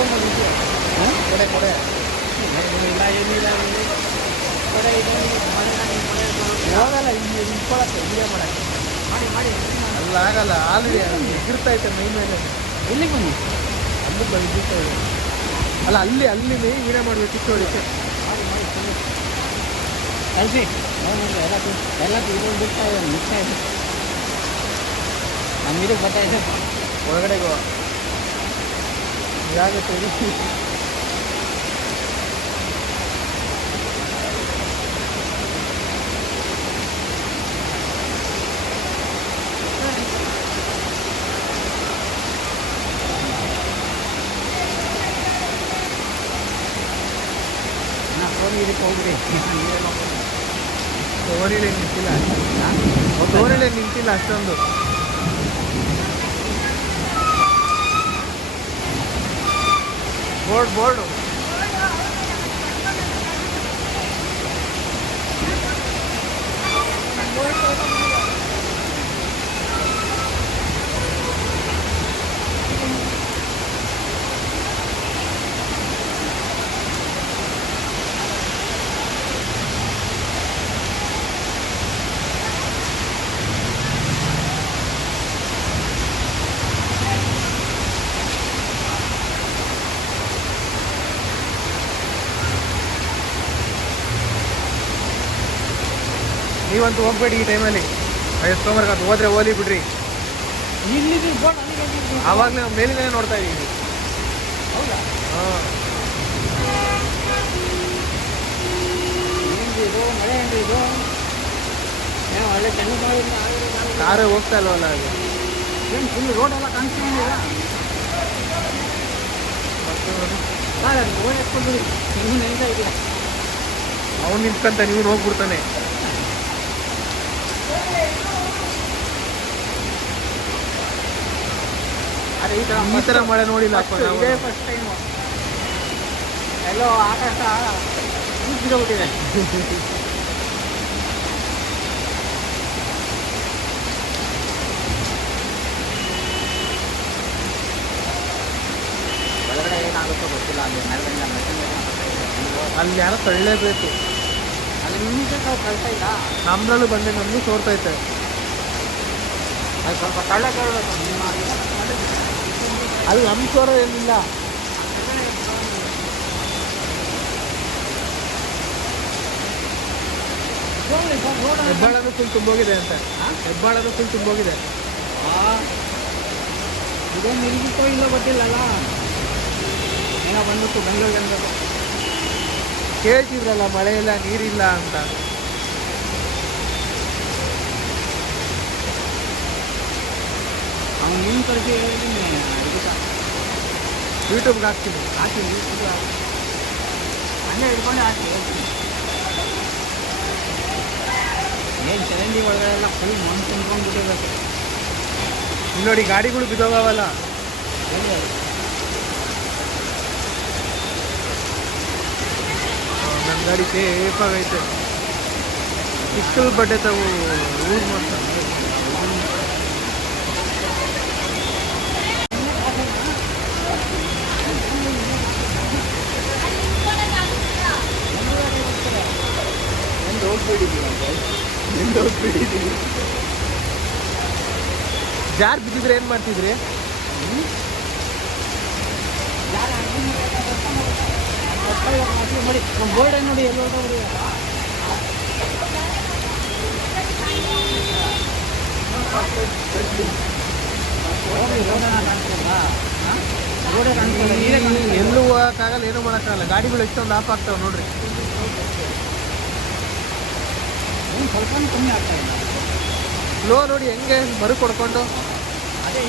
ಕೊಡೆ ಕೊಡೆ ಇಲ್ಲ ಏನಿಲ್ಲ ಕೊಡೆ ಹೋಗಲ್ಲ ಇಲ್ಲಿ ಇಟ್ಕೊಳಕ್ಕೆ ಇಲ್ಲೇ ಮಾಡಕ್ಕೆ ಮಾಡಿ ಮಾಡಿ ಅಲ್ಲ ಆಗಲ್ಲ ಆಲ್ರೆಡಿ ಎಗಿರ್ತೈತೆ ಮೈ ಮೇಲೆ ಎಲ್ಲಿ ಬನ್ನಿ ಅಲ್ಲಿ ಬಂದು ಅಲ್ಲ ಅಲ್ಲಿ ಅಲ್ಲಿ ವೀಡಿಯೋ ಮಾಡಬೇಕಿತ್ತು ಅದಕ್ಕೆ ಅಲ್ರಿ ಎಲ್ಲ ಎಲ್ಲ ಇದು ಬಿಡ್ತಾ ಇದೆ ಮಿಸ್ ಆಯಿತು ನಮ್ಮಿದಕ್ಕೆ ಬರ್ತಾ ಇದೆ ಒಳಗಡೆಗೆ ಹೋಗು. ಇದಾಗುತ್ತೆ ಇರಿ. ನಾ ಫೋನ್ ಇದಕ್ಕೆ ಹೋಗ್ಬಿಡಿ ತೋರಿಲೆ ನಿಂತಿಲ್ಲ ತೋರಿಲೆ ನಿಂತಿಲ್ಲ ಅಷ್ಟೊಂದು ಬೋರ್ಡ್ ಬೋರ್ಡು ನೀವಂತೂ ಹೋಗ್ಬೇಡಿ ಈ ಟೈಮಲ್ಲಿ. ಅಯ್ಯೋ ಸೋಮವಾರ ಹೋದ್ರೆ ಓಲಿ ಬಿಡ್ರಿ. ಆವಾಗಲೇ ಮೇಲಿಂದಲೇ ನೋಡ್ತಾ ಇದ್ದೀವಿ ಹೌದಾ? ಹಾಂ. ಕಾರೇ ಹೋಗ್ತಾ ಇಲ್ವಲ್ಲ ಅದು ಏನು ಫುಲ್ ರೋಡ್ ಎಲ್ಲ ಕಾಣಿಸ್ಕೊಂಡಿಲ್ಲ ಸರ್ ಅದು ರೋಡ್ ಎತ್ಕೊಂಡು ಇದೆಯಾ ಅವ್ನು ನಿಂತ್ಕಂತ ನೀವು ಹೋಗ್ಬಿಡ್ತಾನೆ. ಅದೇ ಈ ಥರ ಈ ಮಳೆ ನೋಡಿಲ್ಲ ಇದೇ ಫಸ್ಟ್ ಟೈಮು ಎಲ್ಲೋ ಆಕಾಶ ಬಿಟ್ಟಿದೆ ಒಳಗಡೆ ಏನಾಗುತ್ತೋ ಗೊತ್ತಿಲ್ಲ ಅಲ್ಲಿ ಅಲ್ಲಿ ಯಾರೋ ತಳ್ಳಲೇಬೇಕು ಅಲ್ಲಿ ನಿಮಗೆ ಬಂದೆ ನಮ್ದು ಸೋರ್ತೈತೆ ಅದು ಸ್ವಲ್ಪ ಕಳ್ಳ ಕೇಳಬೇಕು ನಿಮ್ಮ ನಮ್ಮ ಸೋರ ಏನಿಲ್ಲ. ಹೆಬ್ಬಾಳನು ಫುಲ್ ತುಂಬೋಗಿದೆ ಅಂತ. ಹೆಬ್ಬಾಳನು ಫುಲ್ ತುಂಬೋಗಿದೆ. ಇದೇ ನಿಲ್ಗಿತ್ತೋ ಇಲ್ಲ ಗೊತ್ತಿಲ್ಲಲ್ಲ. ಏನೋ ಬಂದ್ಬಿಟ್ಟು ಬೆಂಗಳೂರಿಗೆ ಅನ್ಬೇಕು ಕೇಳ್ತಿದ್ರಲ್ಲ ಮಳೆ ಇಲ್ಲ ನೀರಿಲ್ಲ ಅಂತ. ಅವ್ನು ನಿಮ್ಮ ಇದಕ್ಕೆ ಯೂಟ್ಯೂಬ್ಗೆ ಹಾಕ್ತೀನಿ. ಹಾಕಿ ಹಾಕಿ. ಅಲ್ಲೇ ಹಿಡ್ಕೊಂಡೆ ಹಾಕಿ ಹೇಳ್ತೀನಿ. ಏನು ಚರಂಡಿ ಒಳಗಡೆಲ್ಲ ಫುಲ್ ಮಣ್ಣು ತುಂಬ್ಕೊಂಡ್ಬಿಟ್ಟಿದೆ ಇಲ್ಲಿ ನೋಡಿ ಗಾಡಿಗಳು ಬಿದ್ದೋಗವಲ್ಲ. ಗಾಡಿ ಆಗೈತೆ. ಚಿಕ್ಕಲ್ ಬಡ್ಡೆ ತಾವು ಯೂಸ್ ಮಾಡ್ತಾರೆ. ಜಾರ್ ಬಿದ್ದಿದ್ರೆ ಏನು ಮಾಡ್ತಿದ್ರಿ? ಬೋರ್ಡ್ ನೋಡಿ ಎಲ್ಲಿ ಎಲ್ಲೂ ಹೋಗಕ್ಕಾಗಲ್ಲ ಏನೂ ಮಾಡೋಕ್ಕಾಗಲ್ಲ. ಗಾಡಿಗಳು ಎಷ್ಟೊಂದು ಆಫ್ ಆಗ್ತಾವೆ ನೋಡ್ರಿ. ಸ್ವಲ್ಪ ಕಮ್ಮಿ ಆಗ್ತಾ ಇಲ್ಲ ಫ್ಲೋ ನೋಡಿ ಹೆಂಗೆ ಮರು ಕೊಡ್ಕೊಂಡು? ಅದೇ